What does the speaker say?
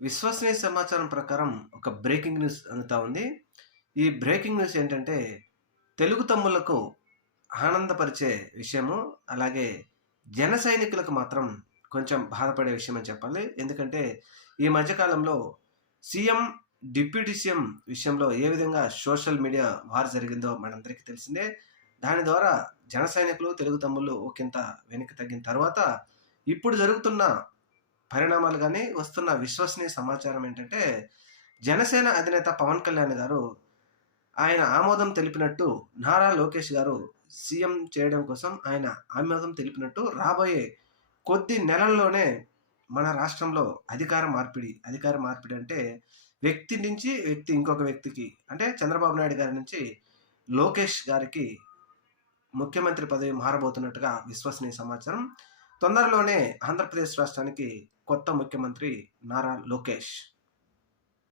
విశ్వసనీయ సమాచారం ప్రకారం ఒక బ్రేకింగ్ న్యూస్ అందుతా ఉంది. ఈ బ్రేకింగ్ న్యూస్ ఏంటంటే, తెలుగు తమ్ములకు ఆనందపరిచే విషయము. అలాగే జన సైనికులకు మాత్రం కొంచెం బాధపడే విషయం అని చెప్పాలి. ఎందుకంటే, ఈ మధ్యకాలంలో సీఎం, డిప్యూటీ సీఎం విషయంలో ఏ విధంగా సోషల్ మీడియా వార్ జరిగిందో మనందరికీ తెలిసిందే. దాని ద్వారా జన సైనికులు, తెలుగు తమ్ముళ్ళు ఒకింత వెనక్కి తగ్గిన తర్వాత, ఇప్పుడు జరుగుతున్న పరిణామాలు కానీ వస్తున్న విశ్వసనీయ సమాచారం ఏంటంటే, జనసేన అధినేత పవన్ కళ్యాణ్ గారు ఆయన ఆమోదం తెలిపినట్టు నారా లోకేష్ గారు సీఎం చేయడం కోసం ఆయన ఆమోదం తెలిపినట్టు రాబోయే కొద్ది నెలల్లోనే మన రాష్ట్రంలో అధికార మార్పిడి, అధికార మార్పిడి అంటే వ్యక్తి నుంచి వ్యక్తి ఇంకొక వ్యక్తికి అంటే చంద్రబాబు నాయుడు గారి నుంచి లోకేష్ గారికి ముఖ్యమంత్రి పదవి మారబోతున్నట్టుగా విశ్వసనీయ సమాచారం. తొందరలోనే ఆంధ్రప్రదేశ్ రాష్ట్రానికి కొత్త ముఖ్యమంత్రి నారా లోకేష్.